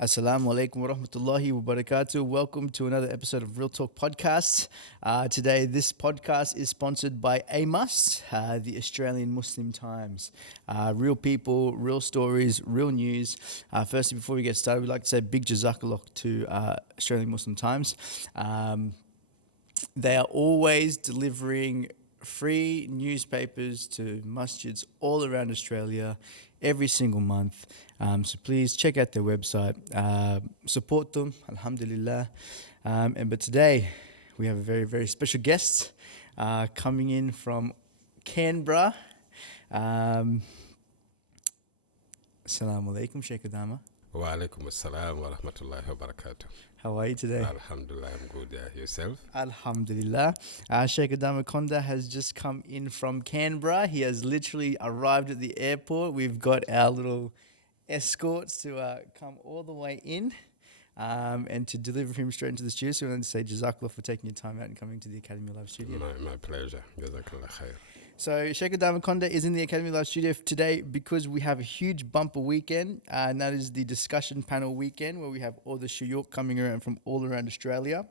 Assalamu alaikum wa rahmatullahi wa barakatuh. Welcome to another episode of Real Talk Podcast. Today, this podcast is sponsored by AMUS, the Australian Muslim Times. Real people, real stories, real news. Firstly, before we get started, we'd like to say big jazakallah to Australian Muslim Times. They are always delivering free newspapers to masjids all around Australia every single month. So please check out their website, support them, alhamdulillah. But today we have a very, very special guest coming in from Canberra. Assalamu alaikum, Sheikh Adama. Wa alaikum assalam wa rahmatullahi wa barakatuh. How are you today? Alhamdulillah, I'm good. Yourself? Alhamdulillah. Sheikh Adama Konda has just come in from Canberra. He has literally arrived at the airport. We've got our little escorts to come all the way in and to deliver him straight into the studio. So we want to say Jazakallah for taking your time out and coming to the Academy Live studio. My pleasure. Jazakallah khair. So Sheikh Adama Konda is in the Academy Live studio today because we have a huge bumper weekend, and that is the discussion panel weekend where we have all the shuyukh coming around from all around Australia.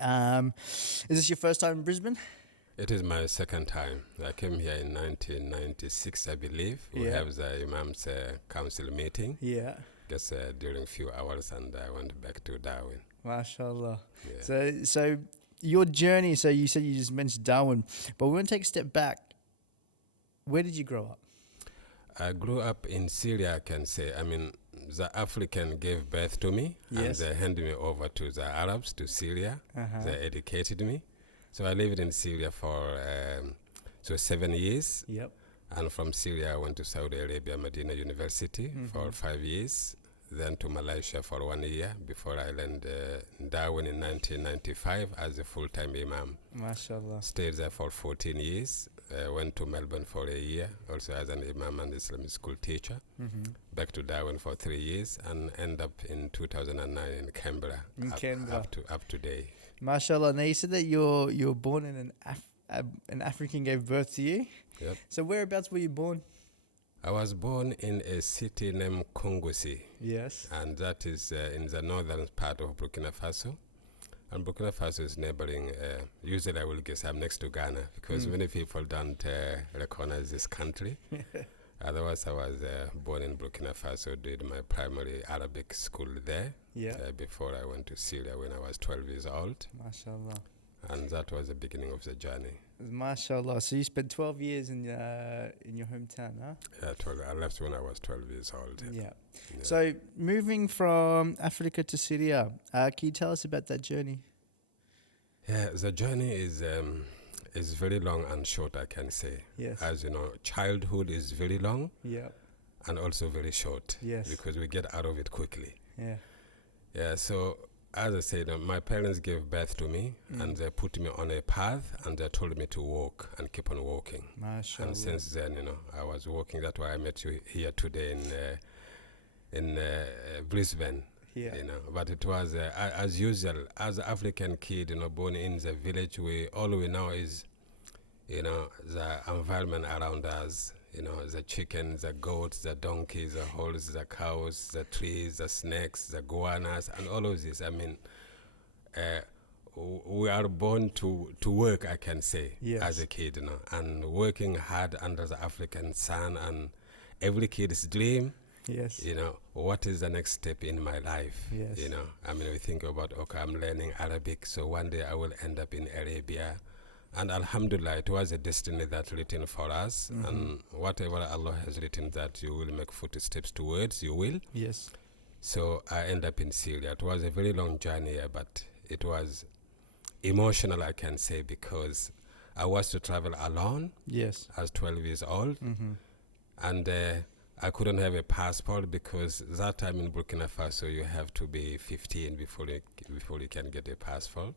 Is this your first time in Brisbane? It is my second time. I came here in 1996, I believe. We have the Imam's council meeting. Yeah. Just during a few hours, and I went back to Darwin. MashaAllah. Yeah. So your journey, so you said you just mentioned Darwin, but we want to take a step back. Where did you grow up? I grew up in Syria, I can say. I mean, the African gave birth to me, and they handed me over to the Arabs, to Syria. They educated me. So I lived in Syria for 7 years. Yep. And from Syria, I went to Saudi Arabia, Medina University for 5 years. Then to Malaysia for 1 year before I landed in Darwin in 1995 as a full-time imam. MashaAllah. Stayed there for 14 years. Went to Melbourne for a year, also as an imam and Islamic school teacher. Back to Darwin for 3 years, and end up in 2009 in Canberra. Up to date. MashaAllah. Now you said that you were born in an African gave birth to you. Yep. So whereabouts were you born? I was born in a city named Kongosi. Yes. And that is in the northern part of Burkina Faso. And Burkina Faso is neighboring, usually I will guess I'm next to Ghana, because many people don't recognize this country. Otherwise, I was born in Burkina Faso, did my primary Arabic school there before I went to Syria when I was 12 years old. MashaAllah. And that was the beginning of the journey. MashaAllah. So you spent 12 years in your hometown, huh? Yeah, 12. I left when I was 12 years old. Yeah. So moving from Africa to Syria, can you tell us about that journey? Yeah, the journey is very long and short, I can say. Yes. As you know, childhood is very long. Yeah. And also very short. Yes. Because we get out of it quickly. Yeah. Yeah, so as I said, my parents gave birth to me and they put me on a path and they told me to walk and keep on walking. MashaAllah. And since then, I was walking. That's why I met you here today in Brisbane. Yeah. But it was, as usual, as an African kid, born in the village, all we know is, the environment around us. The chickens, the goats, the donkeys, the horses, the cows, the trees, the snakes, the guanas, and all of this. I mean, we are born to work, I can say, as a kid, and working hard under the African sun, and every kid's dream. Yes. What is the next step in my life? Yes. I mean, we think about, okay, I'm learning Arabic, so one day I will end up in Arabia. And alhamdulillah, it was a destiny that written for us. And whatever Allah has written that you will make footsteps towards, you will. Yes. So I end up in Syria. It was a very long journey, but it was emotional, I can say, because I was to travel alone. Yes. I was 12 years old. And I couldn't have a passport because that time in Burkina Faso, you have to be 15 before you can get a passport.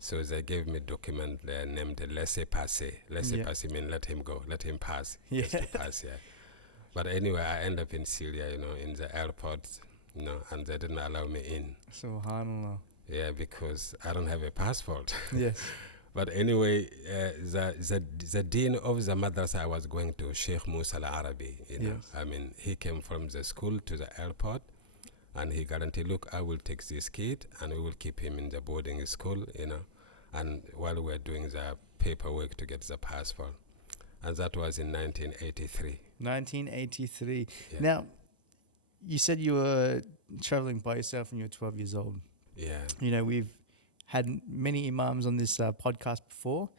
So they gave me a document named laissez-passer. Laissez-passer means let him go, let him pass. Just to pass, But anyway, I end up in Syria, in the airport, and they didn't allow me in. Subhanallah. Yeah, because I don't have a passport. Yes. But anyway, the dean of the madrasa I was going to, Sheikh Musa al-Arabi, I mean, he came from the school to the airport, And he guaranteed, look, I will take this kid and we will keep him in the boarding school, and while we're doing the paperwork to get the passport. And that was in 1983. 1983. Yeah. Now, you said you were traveling by yourself when you were 12 years old. Yeah. We've had many imams on this podcast before,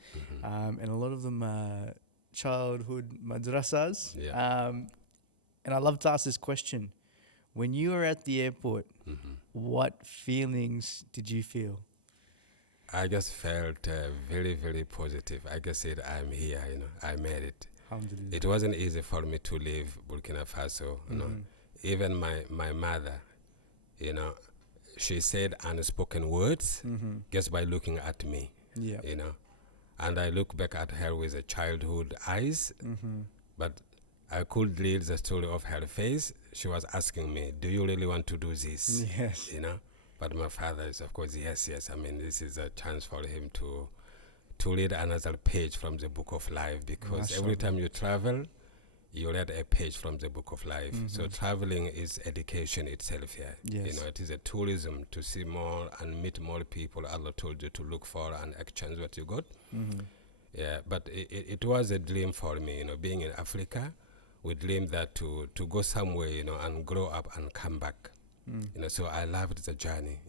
Mm-hmm. and a lot of them are childhood madrasas. Yeah. And I love to ask this question. When you were at the airport, Mm-hmm. what feelings did you feel? I just felt very, very positive. I just said, I'm here, I made it. Alhamdulillah. It wasn't easy for me to leave Burkina Faso, Even my mother, she said unspoken words just by looking at me, Yeah. And I look back at her with a childhood eyes, but I could read the story of her face. She was asking me, do you really want to do this? Yes. But my father is, of course, yes. I mean, this is a chance for him to read another page from the book of life, because every time you travel, you read a page from the book of life. So traveling is education itself here. Yes. It is a tourism to see more and meet more people Allah told you to look for and exchange what you got. Yeah, but it was a dream for me, being in Africa. We dreamed that to go somewhere, and grow up and come back. So I loved the journey,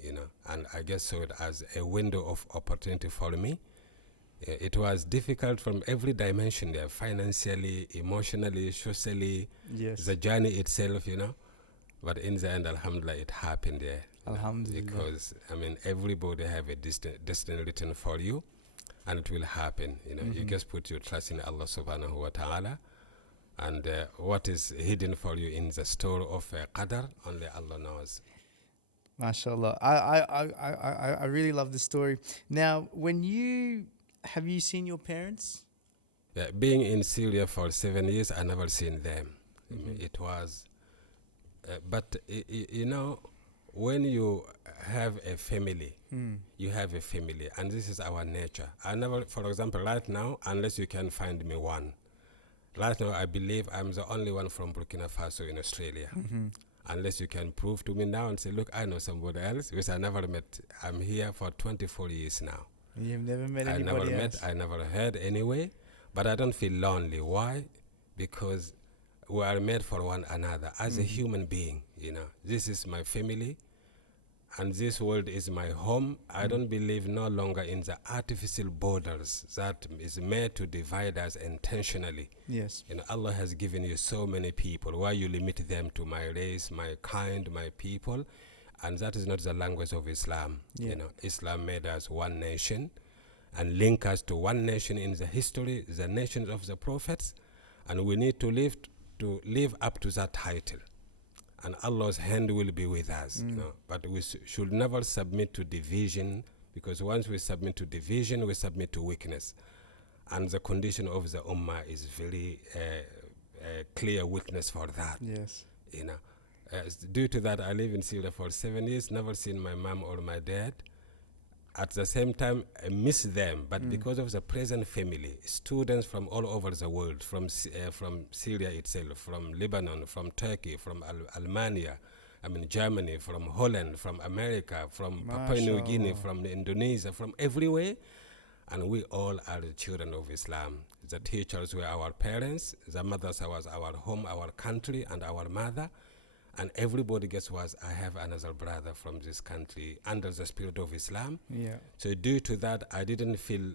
and I just saw it as a window of opportunity for me. It was difficult from every dimension there, financially, emotionally, socially, Yes. the journey itself, But in the end, alhamdulillah, it happened there. Alhamdulillah. Because, everybody have a destiny written for you, and it will happen, You just put your trust in Allah subhanahu wa ta'ala, and what is hidden for you in the store of qadar, only Allah knows. MashaAllah. I really love the story. Now, have you seen your parents? Yeah, being in Syria for 7 years, I never seen them. It was, but when you have a family, you have a family, and this is our nature. I never, for example, right now, unless you can find me one. Right now, I believe I'm the only one from Burkina Faso in Australia. Unless you can prove to me now and say, look, I know somebody else, which I never met. I'm here for 24 years now. You've never met anybody else? I never heard anyway, but I don't feel lonely. Why? Because we are made for one another as a human being, This is my family, and this world is my home. I don't believe no longer in the artificial borders that is made to divide us intentionally. Yes. Allah has given you so many people. Why you limit them to my race, my kind, my people? And that is not the language of Islam. Yeah. Islam made us one nation and link us to one nation in the history, the nations of the prophets, and we need to live up to that title. And Allah's hand will be with us. But we should never submit to division, because once we submit to division, we submit to weakness. And the condition of the Ummah is very clear witness for that. Yes. Due to that, I live in Syria for 7 years, never seen my mom or my dad. At the same time, I miss them, but because of the present family, students from all over the world, from Syria itself, from Lebanon, from Turkey, from Albania, Germany, from Holland, from America, from Papua New Guinea, from Indonesia, from everywhere, and we all are the children of Islam. The teachers were our parents, the mothers was our home, our country, and our mother. And everybody, guess what? I have another brother from this country under the spirit of Islam. Yeah. So due to that, I didn't feel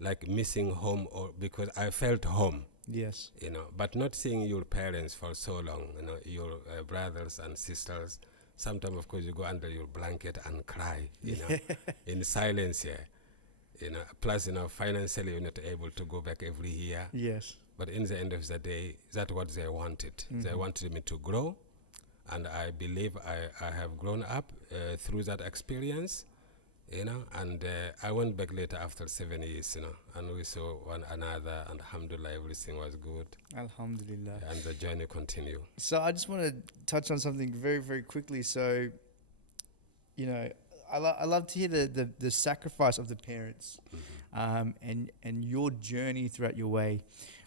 like missing home, or because I felt home. Yes. But not seeing your parents for so long, your brothers and sisters. Sometimes, of course, you go under your blanket and cry, in silence here. Plus, financially, you're not able to go back every year. Yes. But in the end of the day, that's what they wanted. They wanted me to grow. And I believe I have grown up through that experience, and I went back later after 7 years, and we saw one another, and alhamdulillah, everything was good. Alhamdulillah. And the journey continued. So I just want to touch on something very, very quickly. So, I love to hear the sacrifice of the parents. and your journey throughout your way.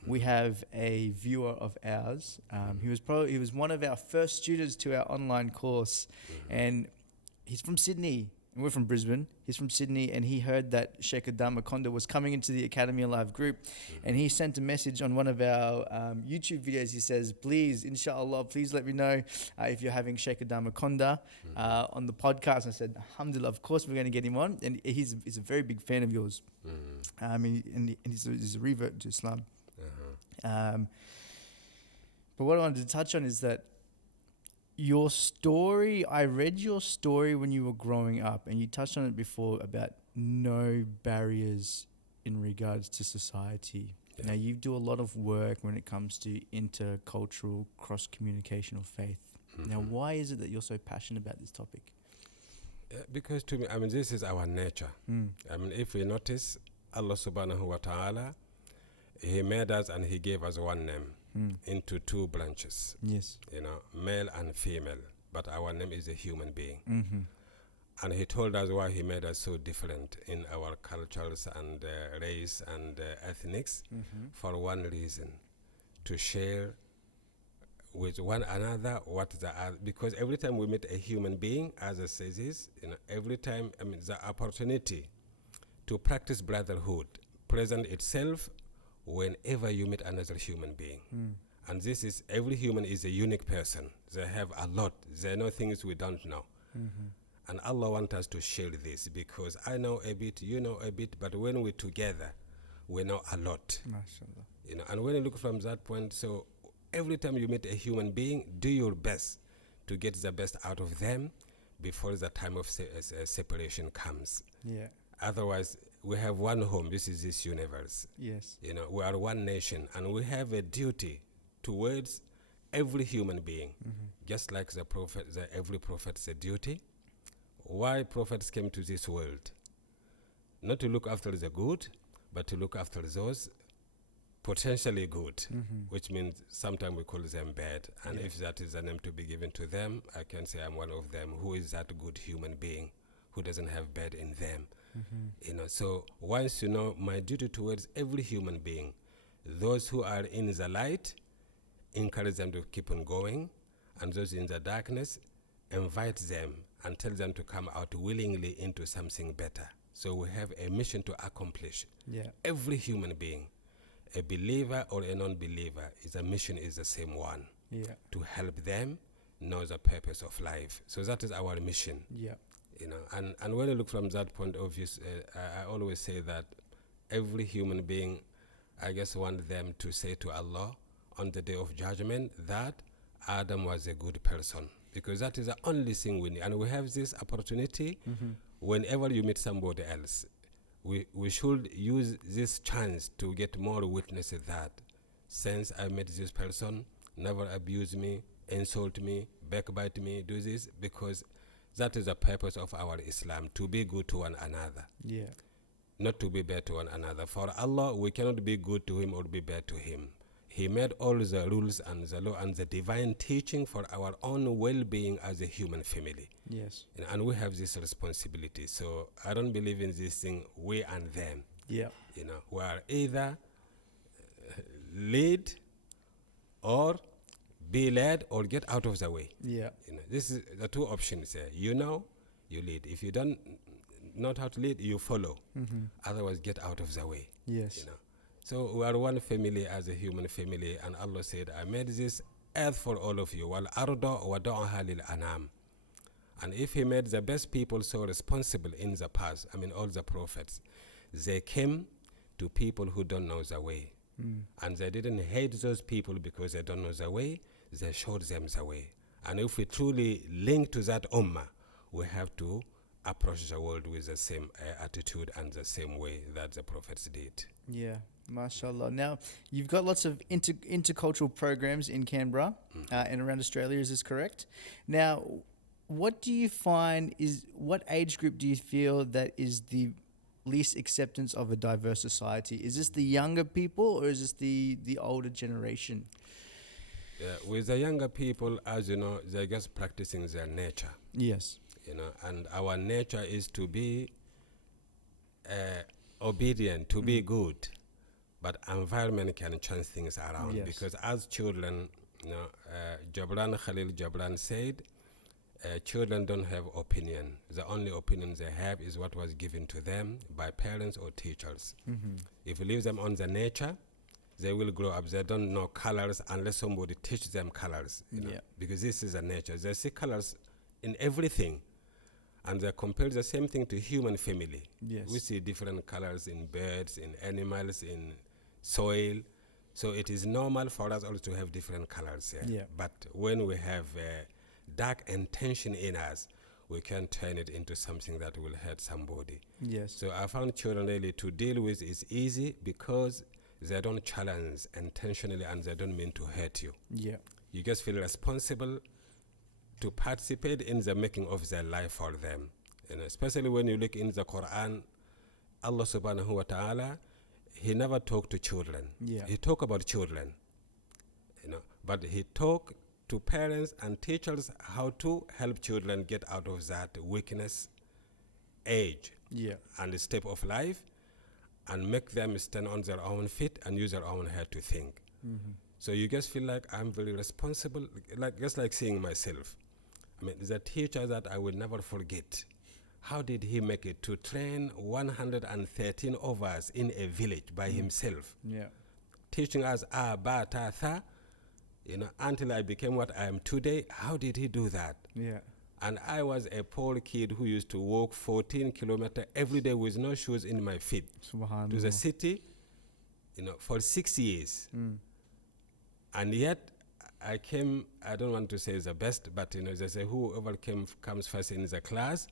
We have a viewer of ours. He was one of our first students to our online course, and he's from Sydney. And we're from Brisbane. He's from Sydney, and he heard that Sheikh Adama Konda was coming into the Academy Alive group, and he sent a message on one of our YouTube videos. He says, "Please, inshallah, please let me know if you're having Sheikh Adama Konda on the podcast." I said, "Alhamdulillah, of course we're going to get him on," and he's a very big fan of yours. And he's a revert to Islam. But what I wanted to touch on is that your story, I read your story when you were growing up, and you touched on it before about no barriers in regards to society. Yeah. Now, you do a lot of work when it comes to intercultural, cross-communicational faith. Now, why is it that you're so passionate about this topic? Because to me, this is our nature. If we notice, Allah subhanahu wa ta'ala, He made us and He gave us one name. Into two branches. Yes. Male and female. But our name is a human being. And He told us why He made us so different in our cultures and race and ethnics for one reason: to share with one another what the other. Because every time we meet a human being, as it says this, every time the opportunity to practice brotherhood present itself whenever you meet another human being. And this is, every human is a unique person. They have a lot. They know things we don't know. And Allah wants us to share this, because I know a bit, you know a bit, but when we're together, we know a lot. MashaAllah. And when you look from that point, so every time you meet a human being, do your best to get the best out of them before the time of separation comes. Yeah. Otherwise, we have one home. This is this universe. Yes. We are one nation, and we have a duty towards every human being, just like the prophet. Every prophet's a duty. Why prophets came to this world? Not to look after the good, but to look after those potentially good, which means sometimes we call them bad. And if that is a name to be given to them, I can say I'm one of them. Who is that good human being who doesn't have bad in them? So once my duty towards every human being, those who are in the light, encourage them to keep on going, and those in the darkness, invite them and tell them to come out willingly into something better. So we have a mission to accomplish. Every human being, a believer or a non-believer, a mission is the same one. To help them know the purpose of life. So that is our mission. And when you look from that point of view, I always say that every human being, I just want them to say to Allah on the day of judgment that Adam was a good person, because that is the only thing we need. And we have this opportunity whenever you meet somebody else. We should use this chance to get more witnesses that since I met this person, never abuse me, insult me, backbite me, do this, because that is the purpose of our Islam, to be good to one another. Not to be bad to one another. For Allah, we cannot be good to Him or be bad to Him. He made all the rules and the law and the divine teaching for our own well-being as a human family. And we have this responsibility. So I don't believe in this thing, we and them. We are either lead or be led or get out of the way. This is the two options here. You lead. If you don't know how to lead, you follow. Otherwise, get out of the way. So we are one family as a human family, and Allah said, I made this earth for all of you. Wal arda wada'aha lil anam. And if He made the best people so responsible in the past, all the prophets, they came to people who don't know the way. And they didn't hate those people because they don't know the way. They showed them the way. And if we truly link to that ummah, we have to approach the world with the same attitude and the same way that the prophets did. MashaAllah. Now, you've got lots of intercultural programs in Canberra and around Australia, is this correct? Now, what do you find what age group do you feel that is the least acceptance of a diverse society? Is this the younger people, or is this the older generation? With the younger people, as you know, they're just practicing their nature. Yes. And our nature is to be obedient, to be good. But environment can change things around. Yes. Because as children, Khalil Jabran said, children don't have opinion. The only opinions they have is what was given to them by parents or teachers. If you leave them on the nature, they will grow up. They don't know colors unless somebody teaches them colors. Because this is a nature. They see colors in everything. And they compare the same thing to human family. Yes. We see different colors in birds, in animals, in soil. So it is normal for us also to have different colors. But when we have dark intention in us, we can turn it into something that will hurt somebody. Yes. So I found children really to deal with is easy because they don't challenge intentionally and they don't mean to hurt you. You just feel responsible to participate in the making of their life for them. Especially when you look in the Quran, Allah subhanahu wa ta'ala, he never talked to children. He talked about children, but he talked to parents and teachers how to help children get out of that weakness age and step of life and make them stand on their own feet and use their own head to think. So you just feel like I'm very responsible, just like seeing myself. I mean, the teacher that I will never forget, how did he make it to train 113 of us in a village by himself? Teaching us ba, ta, tha, until I became what I am today. How did he do that? And I was a poor kid who used to walk 14 kilometers every day with no shoes in my feet to the city, for 6 years. And yet I came, I don't want to say the best, but they say whoever comes first in the class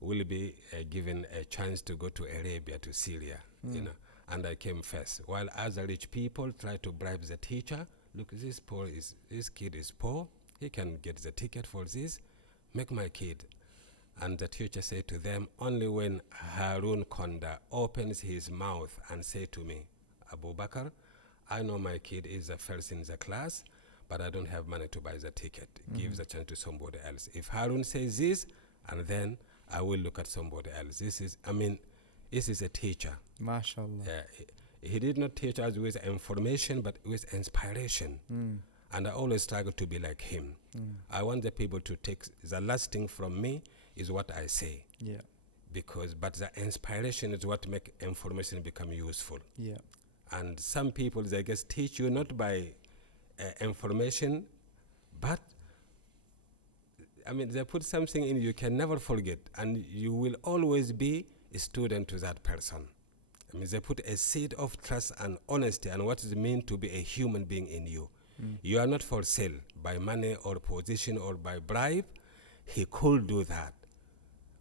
will be given a chance to go to Arabia, to Syria, and I came first. While other rich people try to bribe the teacher, look, this kid is poor, he can get the ticket for this, make my kid. And the teacher said to them, only when Harun Konda opens his mouth and say to me, Abu Bakr, I know my kid is the first in the class, but I don't have money to buy the ticket. Give the chance to somebody else. If Harun says this, and then I will look at somebody else. This is a teacher. MashaAllah. He did not teach us with information, but with inspiration. And I always struggle to be like him. I want the people to take the last thing from me is what I say. But the inspiration is what make information become useful. And some people, they just teach you not by information, but they put something in you can never forget, and you will always be a student to that person. They put a seed of trust and honesty and what it means to be a human being in you. You are not for sale by money or position or by bribe. He could do that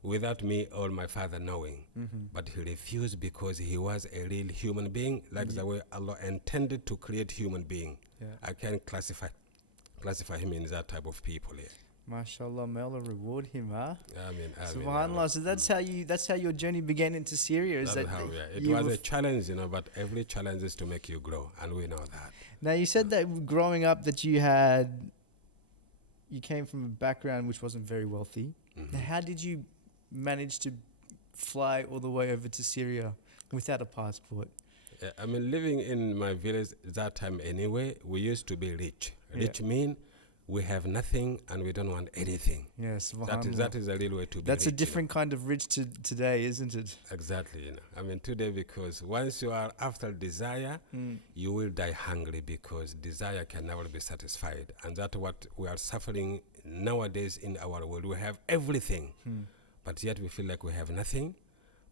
without me or my father knowing. But he refused because he was a real human being, like the way Allah intended to create human being. I can classify him in that type of people here. MashaAllah, may Allah reward him, huh? Amen. Subhanallah. So that's how your journey began into Syria. It was a challenge, but every challenge is to make you grow, and we know that. Now you said that growing up that you came from a background which wasn't very wealthy. Now, how did you manage to fly all the way over to Syria without a passport? Living in my village that time anyway, we used to be rich. Rich mean we have nothing and we don't want anything. Yes, that is a real way to be That's rich, a different kind of rich today, isn't it? Exactly. Today, because once you are after desire, you will die hungry because desire can never be satisfied. And that's what we are suffering nowadays in our world. We have everything, but yet we feel like we have nothing.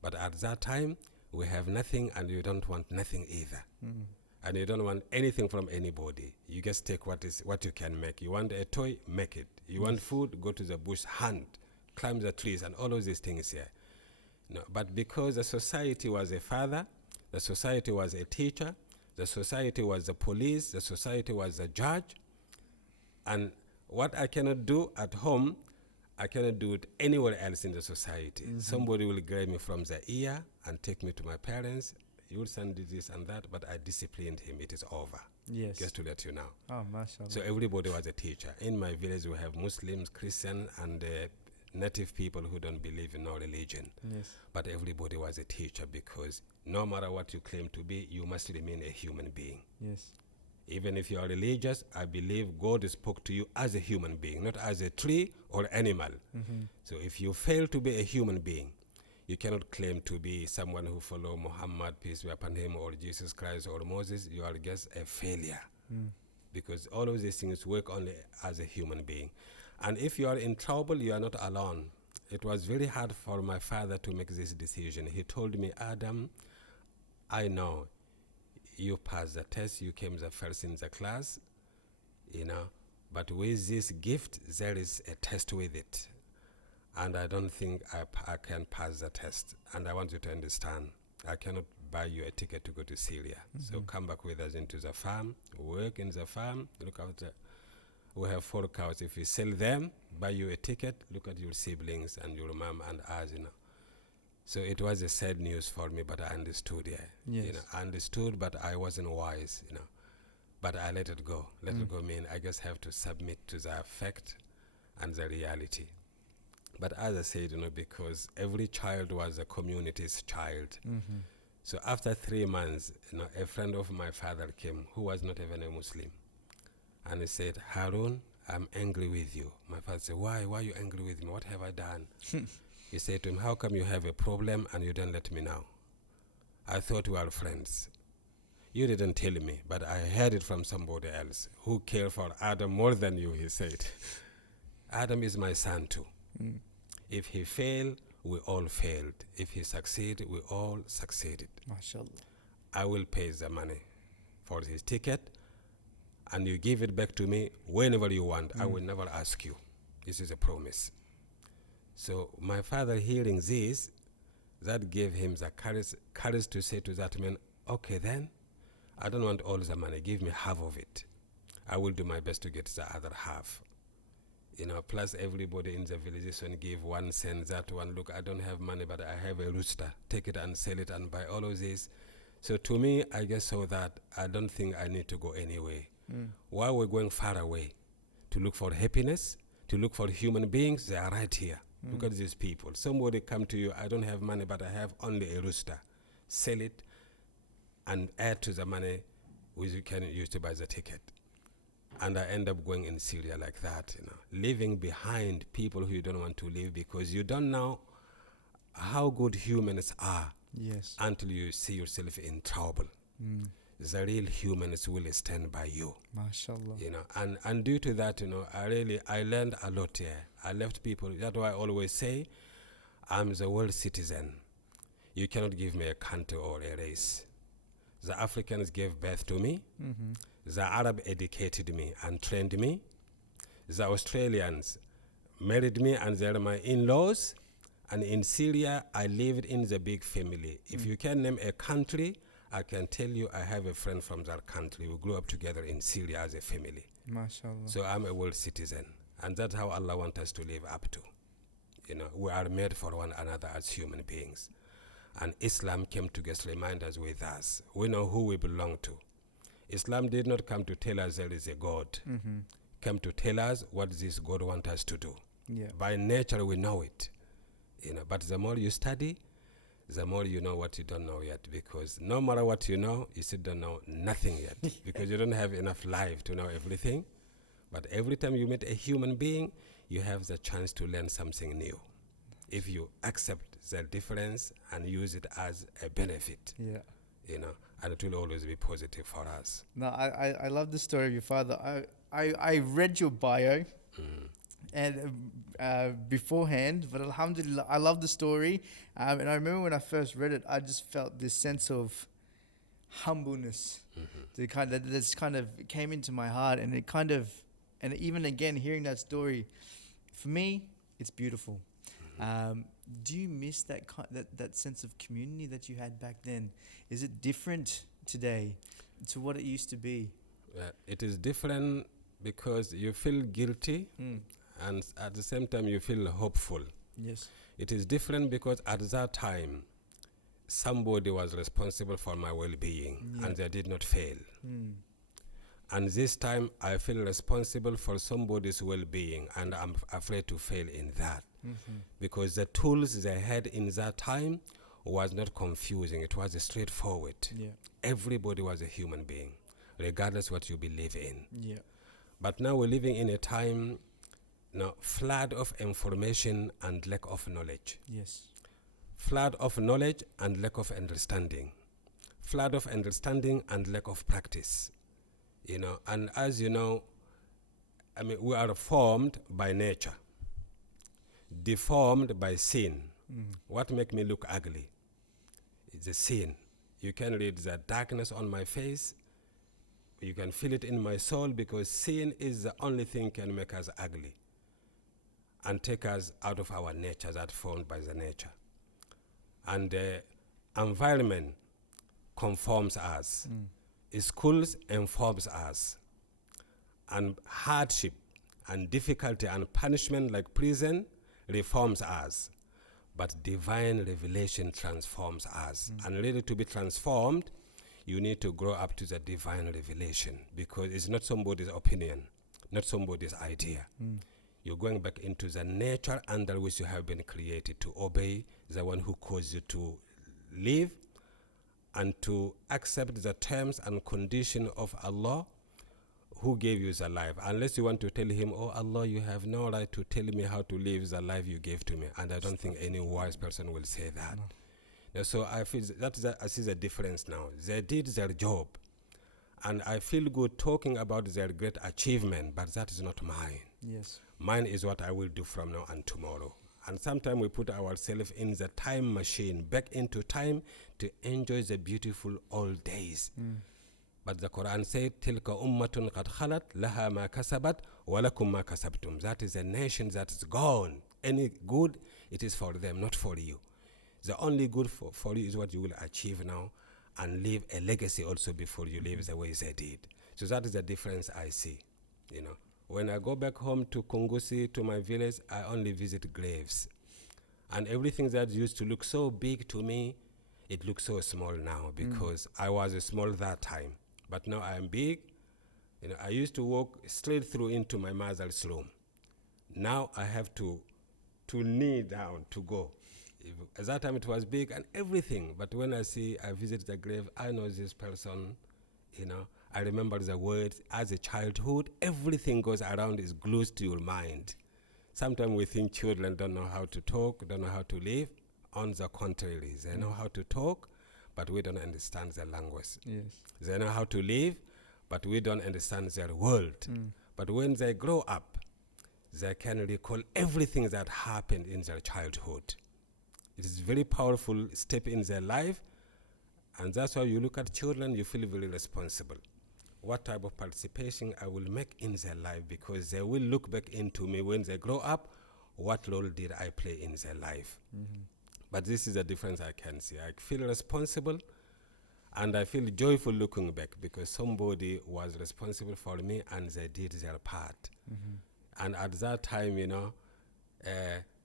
But at that time, we have nothing and you don't want nothing either. And you don't want anything from anybody. You just take what you can make. You want a toy, make it. You want food, go to the bush, hunt, climb the trees, and all of these things here. But because the society was a father, the society was a teacher, the society was the police, the society was the judge, and what I cannot do at home, I cannot do it anywhere else in the society. Somebody will grab me from the ear and take me to my parents. Your son did this and that, but I disciplined him. It is over. Yes. Just to let you know. Oh, mashallah. So everybody was a teacher. In my village, we have Muslims, Christians, and native people who don't believe in no religion. Yes. But everybody was a teacher because no matter what you claim to be, you must remain a human being. Yes. Even if you are religious, I believe God spoke to you as a human being, not as a tree or animal. So if you fail to be a human being, you cannot claim to be someone who follow Muhammad, peace be upon him, or Jesus Christ or Moses. You are just a failure. Because all of these things work only as a human being. And if you are in trouble, you are not alone. It was very hard for my father to make this decision. He told me, Adam, I know you passed the test, you came the first in the class, but with this gift, there is a test with it. And I don't think I can pass the test. And I want you to understand, I cannot buy you a ticket to go to Syria. So come back with us into the farm, work in the farm, look after. We have 4 cows. If you sell them, buy you a ticket, look at your siblings and your mom and us, So it was a sad news for me, but I understood, Yes. I understood, but I wasn't wise, But I let it go. Let it go mean I just have to submit to the fact and the reality. But as I said, because every child was a community's child. So after 3 months, a friend of my father came who was not even a Muslim. And he said, Harun, I'm angry with you. My father said, why? Why are you angry with me? What have I done? He said to him, how come you have a problem and you don't let me know? I thought we were friends. You didn't tell me, but I heard it from somebody else who cared for Adam more than you, he said. Adam is my son too. If he failed, we all failed. If he succeeded, we all succeeded. MashaAllah. I will pay the money for his ticket, and you give it back to me whenever you want. I will never ask you. This is a promise. So my father, hearing this, that gave him the courage to say to that man, okay then, I don't want all the money. Give me half of it. I will do my best to get the other half. Plus everybody in the village give 1 cent, that one, look, I don't have money, but I have a rooster. Take it and sell it and buy all of this. So to me, I guess so that I don't think I need to go anywhere. Why we're going far away? To look for happiness, to look for human beings, they are right here. Look at these people. Somebody come to you, I don't have money, but I have only a rooster. Sell it and add to the money which you can use to buy the ticket. And I end up going in Syria like that, leaving behind people who you don't want to leave because you don't know how good humans are. Yes. Until you see yourself in trouble. The real humans will stand by you. MashaAllah. And due to that, I learned a lot here. I left people. That's why I always say, I'm the world citizen. You cannot give me a country or a race. The Africans gave birth to me. The Arab educated me and trained me. The Australians married me and they're my in-laws. And in Syria, I lived in the big family. If you can name a country, I can tell you I have a friend from that country. We grew up together in Syria as a family. MashaAllah. So I'm a world citizen. And that's how Allah wants us to live up to. We are made for one another as human beings. And Islam came to just remind us with us. We know who we belong to. Islam did not come to tell us there is a God. Came to tell us what this God wants us to do. Yeah. By nature, we know it. But the more you study, the more you know what you don't know yet. Because no matter what you know, you still don't know nothing yet. Because you don't have enough life to know everything. But every time you meet a human being, you have the chance to learn something new. If you accept the difference and use it as a benefit. Yeah. And it will always be positive for us. No, I love the story of your father. I read your bio and beforehand, but alhamdulillah, I love the story. And I remember when I first read it, I just felt this sense of humbleness that's kind of came into my heart, and and even again hearing that story, for me, it's beautiful. Do you miss that sense of community that you had back then? Is it different today to what it used to be? It is different because you feel guilty and at the same time you feel hopeful. Yes. It is different because at that time somebody was responsible for my well-being and they did not fail. And this time I feel responsible for somebody's well-being and I'm afraid to fail in that. Because the tools they had in that time was not confusing. It was straightforward. Yeah. Everybody was a human being, regardless what you believe in. Yeah. But now we're living in a time, flood of information and lack of knowledge. Yes. Flood of knowledge and lack of understanding. Flood of understanding and lack of practice. And as you know, we are formed by nature, deformed by sin. What make me look ugly? It's a sin. You can read the darkness on my face. You can feel it in my soul, because sin is the only thing can make us ugly and take us out of our nature that formed by the nature. And the environment conforms us. Schools informs us. And hardship and difficulty and punishment like prison reforms us. But divine revelation transforms us. And ready to be transformed, you need to grow up to the divine revelation, because it's not somebody's opinion, not somebody's idea. You're going back into the nature under which you have been created, to obey the one who caused you to live and to accept the terms and conditions of Allah, who gave you the life. Unless you want to tell him, oh Allah, you have no right to tell me how to live the life you gave to me. And I don't think any wise person will say that. No. So I feel I see the difference now. They did their job. And I feel good talking about their great achievement, but that is not mine. Yes. Mine is what I will do from now and tomorrow. And sometimes we put ourselves in the time machine, back into time, to enjoy the beautiful old days. But the Quran said, "Tilka ummatun qad khalat laha ma kasabat wa lakum ma kasabtum." That is a nation that is gone. Any good, it is for them, not for you. The only good for you is what you will achieve now, and leave a legacy also before you leave the way they did. So that is the difference I see. When I go back home to Kungusi, to my village, I only visit graves. And everything that used to look so big to me, it looks so small now, because I was small that time. But now I am big. I used to walk straight through into my mother's room. Now I have to kneel down to go. At that time it was big and everything. But when I visit the grave, I know this person, I remember the words. As a childhood, everything goes around is glued to your mind. Sometimes we think children don't know how to talk, don't know how to live. On the contrary, they know how to talk, but we don't understand their language. Yes. They know how to live, but we don't understand their world. But when they grow up, they can recall everything that happened in their childhood. It is a very powerful step in their life, and that's why you look at children, you feel very responsible. What type of participation I will make in their life, because they will look back into me when they grow up, what role did I play in their life? But this is a difference I can see. I feel responsible, and I feel joyful looking back, because somebody was responsible for me and they did their part. And at that time,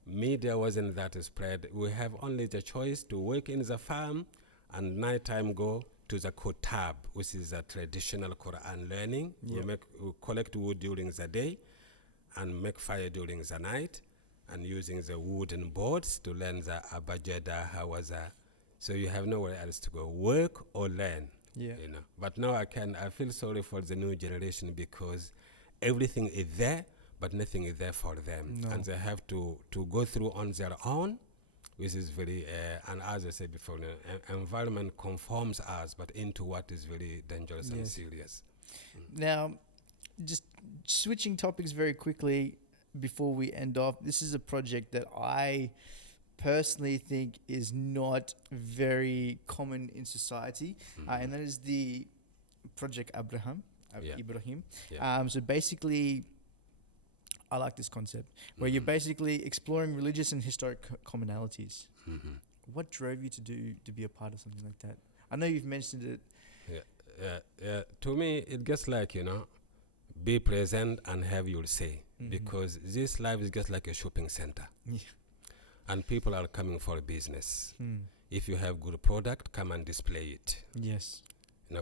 media wasn't that spread. We have only the choice to work in the farm and nighttime go to the Kutab, which is a traditional Quran learning. Yep. We collect wood during the day and make fire during the night, and using the wooden boards to learn the abajada, hawaza. So you have nowhere else to go, work or learn. Yeah. But now I feel sorry for the new generation, because everything is there, but nothing is there for them. No. And they have to go through on their own, which is very, and as I said before, environment conforms us, but into what is very dangerous and serious. Now, just switching topics very quickly before we end off, this is a project that I personally think is not very common in society, and that is the Project Ibrahim. Yeah. So basically, I like this concept where you're basically exploring religious and historic commonalities. What drove you to be a part of something like that? I know you've mentioned it. Yeah. To me, it gets like, be present and have your say, because this life is just like a shopping center. Yeah. And people are coming for business. If you have good product, come and display it. Yes.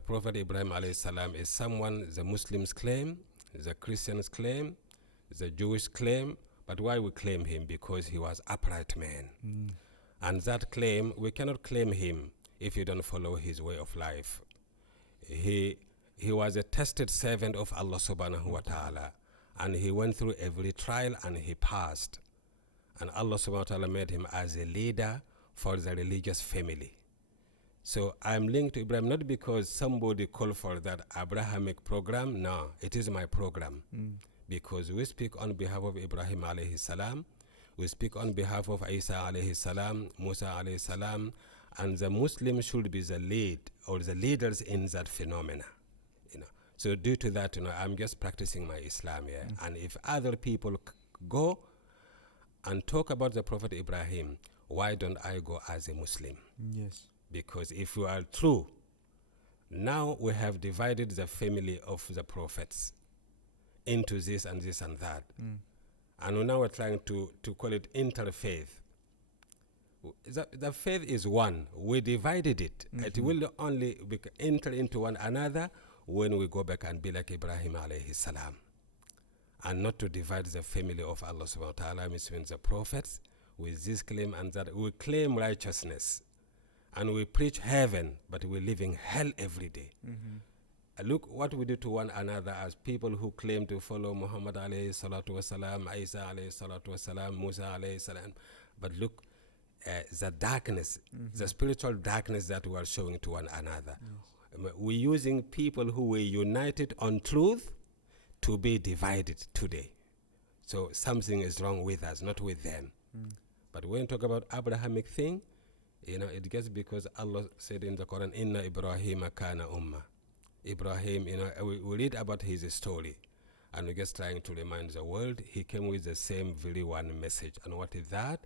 Prophet Ibrahim alayhi salam is someone the Muslims claim, the Christians claim, the Jewish claim. But why we claim him? Because he was upright man. And that claim, we cannot claim him if you don't follow his way of life. He was a tested servant of Allah subhanahu wa ta'ala, and he went through every trial and he passed. And Allah subhanahu wa ta'ala made him as a leader for the religious family. So I'm linked to Ibrahim not because somebody called for that Abrahamic program. No, it is my program. Because we speak on behalf of Ibrahim alayhi salam, we speak on behalf of Isa alayhi salam, Musa alayhi salam, and the Muslims should be the lead or the leaders in that phenomena. So due to that, I'm just practicing my Islam here. And if other people go and talk about the Prophet Ibrahim, why don't I go as a Muslim? Yes. Because if you are true, now we have divided the family of the prophets into this and this and that. And now we're trying to call it interfaith. The faith is one. We divided it. It will only enter into one another when we go back and be like Ibrahim alayhi salam. And not to divide the family of Allah subhanahu wa ta'ala, which means the prophets, with this claim and that. We claim righteousness and we preach heaven, but we live in hell every day. Look what we do to one another as people who claim to follow Muhammad alayhi salatu wasalam, Isa alayhi salatu wasalam, Musa alayhi salam. But look, the darkness, the spiritual darkness that we are showing to one another. We're using people who were united on truth to be divided today. So something is wrong with us, not with them. But when you talk about Abrahamic thing, it gets because Allah said in the Quran, Inna Ibrahim kana ummah. Ibrahim, we read about his story, and we're just trying to remind the world he came with the same very one message. And what is that?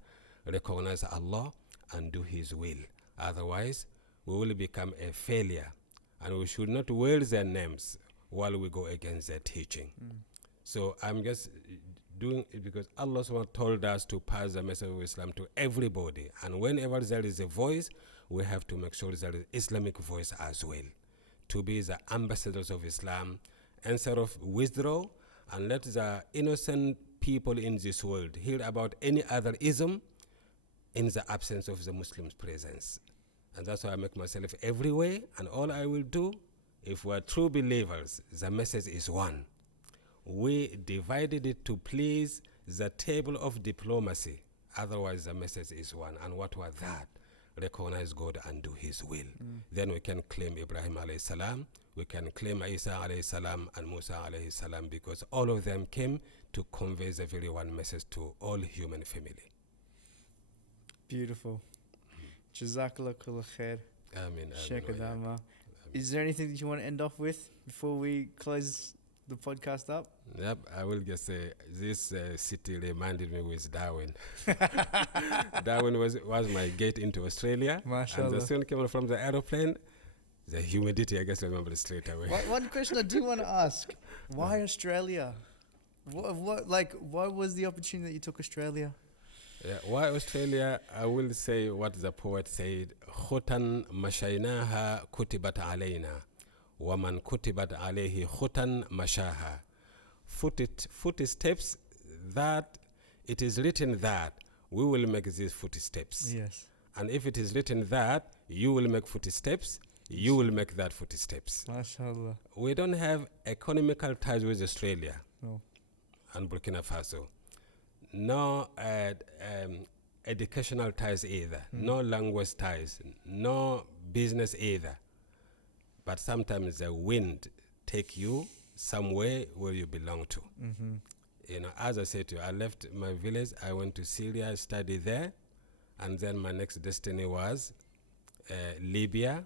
Recognize Allah and do his will. Otherwise, we will become a failure, and we should not wear their names while we go against their teaching. So I'm just doing it because Allah told us to pass the message of Islam to everybody. And whenever there is a voice, we have to make sure there is Islamic voice as well, to be the ambassadors of Islam instead of withdraw and let the innocent people in this world hear about any other ism in the absence of the Muslims' presence. And that's why I make myself everywhere, and all I will do, if we're true believers, the message is one. We divided it to please the table of diplomacy. Otherwise, the message is one. And what was that? Recognize God and do his will. Then we can claim Ibrahim alayhi salam, we can claim Isa alayhi salam and Musa alayhi salam, because all of them came to convey the very one message to all human family. Beautiful. Jazakallah kulla khair. Ameen. Sheikh Adama. Is there anything that you want to end off with before we close the podcast up? Yep, I will just say this city reminded me with Darwin. Darwin was my gate into Australia. MashaAllah. And the sun came from the aeroplane. The humidity, I guess, I remember straight away. One question I do want to ask: why Australia? Why was the opportunity that you took Australia? Yeah, why Australia? I will say what the poet said: "Khutan mashaynaha kutibat alayna, waman kutibat alayhi khutan mashaha." Footsteps that it is written that we will make these footsteps. Yes. And if it is written that you will make footsteps, you will make that footsteps. MashaAllah. We don't have economical ties with Australia No. and Burkina Faso. No educational ties either. No language ties. No business either. But sometimes the wind take you somewhere where you belong to. As I said to you, I left my village. I went to Syria, studied there, and then my next destiny was Libya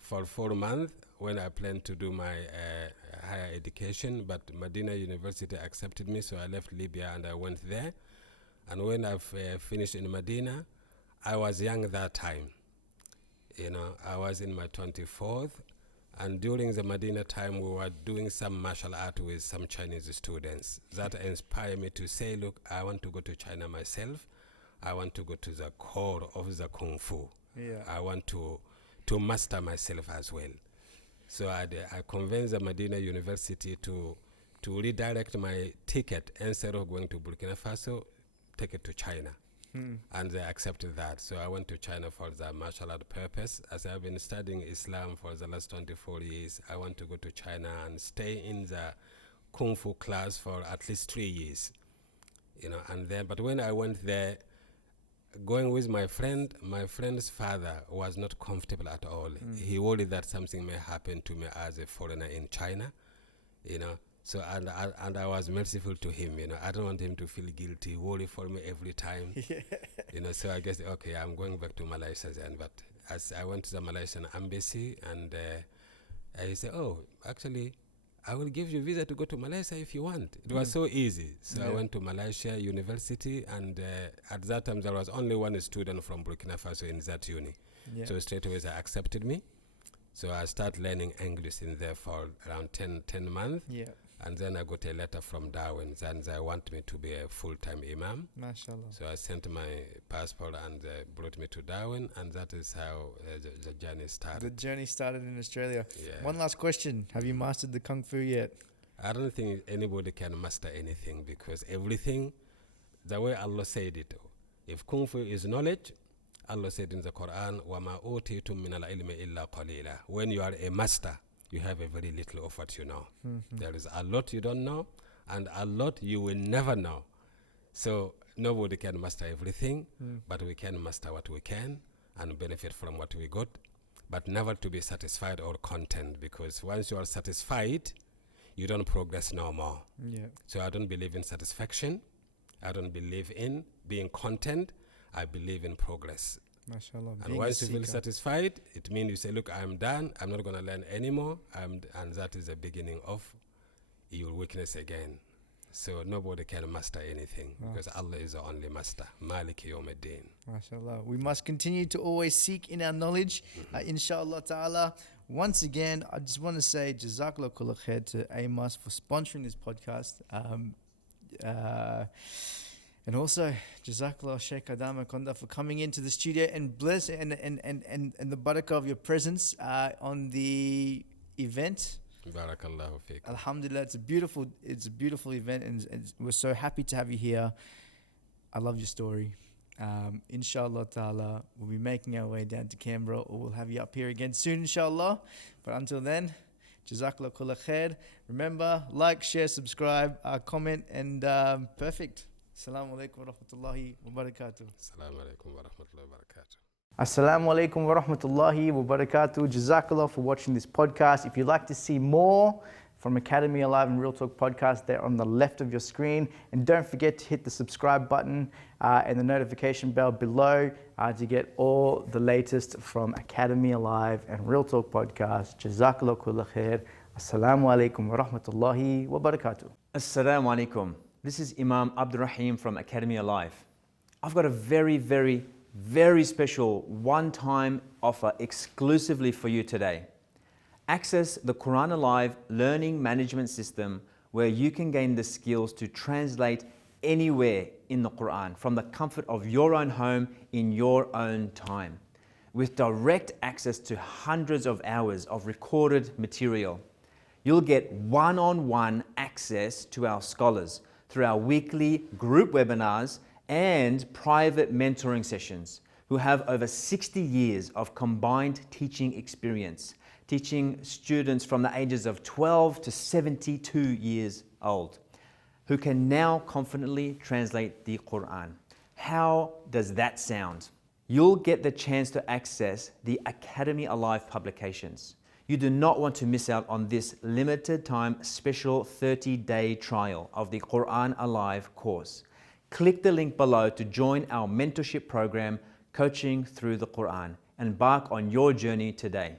for 4 months when I planned to do my higher education. But Medina University accepted me, so I left Libya and I went there. And when I finished in Medina, I was young that time. I was in my 24th. And during the Medina time, we were doing some martial art with some Chinese students. That inspired me to say, look, I want to go to China myself. I want to go to the core of the Kung Fu. Yeah. I want to master myself as well. So I convinced the Medina University to redirect my ticket instead of going to Burkina Faso, take it to China. And they accepted that. So I went to China for the martial art purpose. As I've been studying Islam for the last 24 years, I want to go to China and stay in the Kung Fu class for at least 3 years. And then, but when I went there, going with my friend's father was not comfortable at all. He worried that something may happen to me as a foreigner in China, So and I was merciful to him. I don't want him to feel guilty, worry for me every time. So I guess okay, I'm going back to Malaysia then. But as I went to the Malaysian embassy, and I said, oh, actually, I will give you visa to go to Malaysia if you want. It was so easy. So I went to Malaysia University, and at that time there was only one student from Burkina Faso in that uni. So straight away they accepted me. So I started learning English in there for around 10 months. And then I got a letter from Darwin, and they want me to be a full-time imam. MashaAllah. So I sent my passport, and they brought me to Darwin, and that is how the journey started. The journey started in Australia. Yeah. One last question. Have you mastered the Kung Fu yet? I don't think anybody can master anything, because everything, the way Allah said it, if Kung Fu is knowledge, Allah said in the Quran, وَمَا أُوتِيتُم مِّنَ الْعِلْمِ إِلَّا قَلِيلًا. When you are a master, you have a very little of what you know. There is a lot you don't know, and a lot you will never know. So nobody can master everything, but we can master what we can and benefit from what we got, but never to be satisfied or content, because once you are satisfied, you don't progress no more. So I don't believe in satisfaction. I don't believe in being content. I believe in progress. MashaAllah. And once you feel satisfied, it means you say, look, I'm done. I'm not going to learn anymore. And that is the beginning of your weakness again. So nobody can master anything, because Allah is the only master. Maliki Yawmiddin. MashaAllah. We must continue to always seek in our knowledge. Inshallah ta'ala. Once again, I just want to say Jazakallah kulla khair to Amos for sponsoring this podcast. And also, Jazakallah Sheikh Adama Konda for coming into the studio and bless and the barakah of your presence on the event. Barakallahu feek. Alhamdulillah, it's a beautiful event, and we're so happy to have you here. I love your story. Inshallah ta'ala, we'll be making our way down to Canberra, or we'll have you up here again soon, inshallah. But until then, Jazakallah kulla khair. Remember, like, share, subscribe, comment, and perfect. Assalamu alaikum wa rahmatullahi wa barakatuh. Assalamu alaikum wa rahmatullahi wa barakatuh. Assalamu alaikum wa rahmatullahi wa barakatuh. Jazakallah for watching this podcast. If you'd like to see more from Academy Alive and Real Talk podcast, they're on the left of your screen. And don't forget to hit the subscribe button and the notification bell below to get all the latest from Academy Alive and Real Talk podcast. Jazakallah kulla khair. Assalamu alaikum wa rahmatullahi wa barakatuh. Assalamu alaikum. This is Imam Abdul Rahim from Academy Alive. I've got a very, very, very special one-time offer exclusively for you today. Access the Quran Alive Learning Management System, where you can gain the skills to translate anywhere in the Quran from the comfort of your own home in your own time, with direct access to hundreds of hours of recorded material. You'll get one-on-one access to our scholars through our weekly group webinars and private mentoring sessions, who have over 60 years of combined teaching experience, teaching students from the ages of 12 to 72 years old, who can now confidently translate the Quran. How does that sound? You'll get the chance to access the Academy Alive publications. You do not want to miss out on this limited time special 30-day trial of the Quran Alive course. Click the link below to join our mentorship program, Coaching Through the Quran, and embark on your journey today.